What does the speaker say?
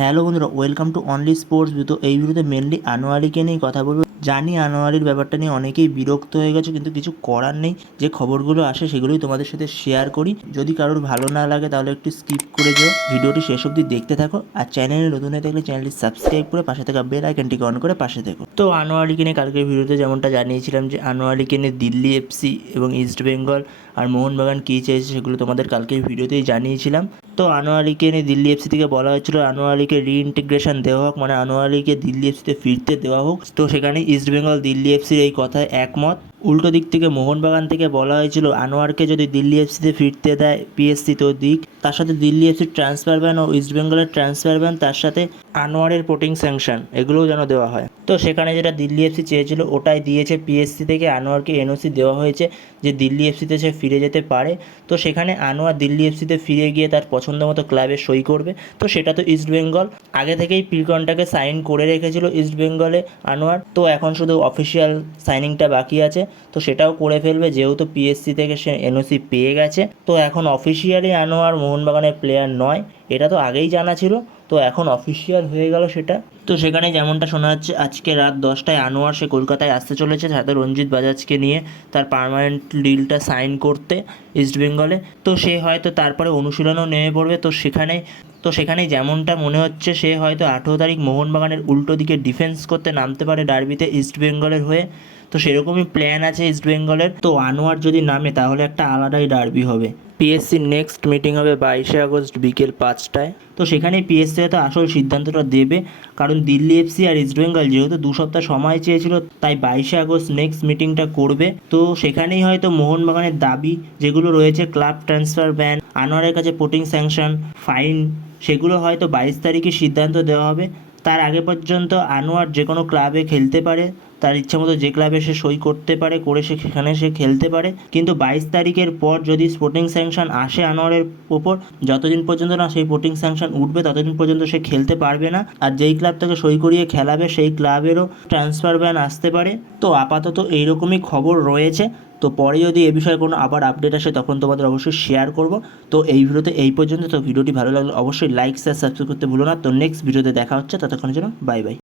Hello বন্ধুরা welcome to only sports তো এই ভিডিওতে মেনলি আনোয়ারিকে নিয়েই কথা বলব। জানি আনোয়ারির ব্যাপারটা নিয়ে অনেকেই বিরক্ত হয়ে গেছে, কিন্তু কিছু করার নেই। যে খবরগুলো আসে সেগুলোই তোমাদের সাথে শেয়ার করি। যদি কারোর ভালো না লাগে তাহলে একটু স্কিপ করে যাও। ভিডিওটি শেষ অবধি দেখতে থাকো আর চ্যানেলে নতুন হয়ে থাকলে চ্যানেলটি সাবস্ক্রাইব করে পাশে থাকা বেল আইকনটিকে অন করে পাশে থেকো। তো আনোয়ারিকে নিয়ে কালকের ভিডিওতে যেমনটা জানিয়েছিলাম যে আনোয়ারিকে নিয়ে দিল্লি এফসি এবং ইস্ট বেঙ্গল আর মোহনবাগান কী চেয়েছে সেগুলো তোমাদের কালকের ভিডিওতেই জানিয়েছিলাম। তো আনোয়ারিকে নিয়ে দিল্লি এফসি থেকে বলা হয়েছিল আনোয়ারিকে রিইন্টিগ্রেশন দেওয়া হোক মানে আনোয়ারিকে দিল্লি এফসিতে ফিরতে দেওয়া হোক। তো সেখানে ইস্ট বেঙ্গল দিল্লি এফসির এই কথায় একমত। উল্টো দিক থেকে মোহনবাগান থেকে বলা হয়েছিল, আনোয়ারকে যদি দিল্লি এফসিতে ফিরতে দেয় পিএসসি, তো দিক। তার সাথে দিল্লি এফসির ট্রান্সফার ব্যান ও ইস্ট বেঙ্গলের ট্রান্সফার ব্যান, তার সাথে আনোয়ারের পোটিং স্যাংশন, এগুলোও যেন দেওয়া হয়। তো সেখানে যেটা দিল্লি এফসি চেয়েছিল, ওটাই দিয়েছে পিএসসি থেকে, আনোয়ারকে এনওসি দেওয়া হয়েছে যে দিল্লি এফসিতে সে ফিরে যেতে পারে। তো সেখানে আনোয়ার দিল্লি এফসিতে ফিরে গিয়ে তার পছন্দ মতো ক্লাবে সই করবে। তো সেটা তো ইস্ট বেঙ্গল। আগে থেকেই প্রিকনটাকে সাইন করে রেখেছিল ইস্ট বেঙ্গলে আনোয়ার। তো এখন শুধু অফিসিয়াল সাইনিংটা বাকি আছে। তো সেটাও করে ফেলবে, যেহেতু পিএসসি থেকে সে এনওসি পেয়ে গেছে। তো এখন অফিসিয়ালি আনোয়ার মোহনবাগানের প্লেয়ার নয়, এটা তো আগেই জানা ছিল, তো এখন অফিসিয়াল হয়ে গেল সেটা। তো সেখানে যেমনটা শোনা যাচ্ছে, আজকে রাত দশটায় আনোয়ার সে কলকাতায় আসতে চলেছে, সাথে রঞ্জিত বাজাজকে নিয়ে তার পার্মানেন্ট ডিলটা সাইন করতে ইস্টবেঙ্গলে তো সে হয়তো তারপরে অনুশীলনও নেমে পড়বে, তো সেখানে তো সেখানে যেমনটা মনে হচ্ছে, সে হয়তো আঠেরো তারিখ মোহনবাগানের উল্টো দিকে ডিফেন্স করতে নামতে পারে ডার্বিতে ইস্টবেঙ্গলের হয়ে। তো সেরকমই প্ল্যান আছে ইস্টবেঙ্গলের তো আনোয়ার যদি নামে, তাহলে একটা আলাদাই ডার্বি হবে। পিএসসির নেক্সট মিটিং হবে বাইশে আগস্ট বিকেল পাঁচটায়। তো সেখানেই পিএসসি হয়তো আসল সিদ্ধান্তটা দেবে। কারণ দিল্লি এফসি আর ইস্টবেঙ্গল যেহেতু দু সপ্তাহ সময় চেয়েছিল, তাই বাইশে আগস্ট নেক্সট মিটিংটা করবে। তো সেখানেই হয়তো মোহনবাগানের দাবি যেগুলো রয়েছে ক্লাব ট্রান্সফার ব্যান আনোয়ারের কাছে পোটিং স্যাংশন ফাইন সেগুলো হয়তো বাইশ তারিখে সিদ্ধান্ত দেওয়া হবে। তার আগে পর্যন্ত আনোয়ার যে কোনো ক্লাবে খেলতে পারে। তার ইচ্ছা মতো যে ক্লাবে সে সই করতে পারে, করে সে সেখানে সে খেলতে পারে। কিন্তু বাইশ তারিখের পর যদি স্পোর্টিং স্যাংশন আসে আনোয়ারের ওপর, যতদিন পর্যন্ত না সেই স্পোর্টিং স্যাংশন উঠবে, ততদিন পর্যন্ত সে খেলতে পারবে না। আর যেই ক্লাব থেকে সই করিয়ে খেলাবে, সেই ক্লাবেরও ট্রান্সফার ব্যান আসতে পারে। তো আপাতত এইরকমই খবর রয়েছে। তো পরে যদি এ বিষয়ে কোনো আবার আপডেট আসে, তখন তোমাদের অবশ্যই শেয়ার করব। তো এই ভিডিওতে এই পর্যন্ত। তো ভিডিওটি ভালো লাগলে অবশ্যই লাইক শেয়ার সাবস্ক্রাইব করতে ভুলো না। তো নেক্সট ভিডিওতে দেখা হচ্ছে। ততক্ষণের জন্য বাই বাই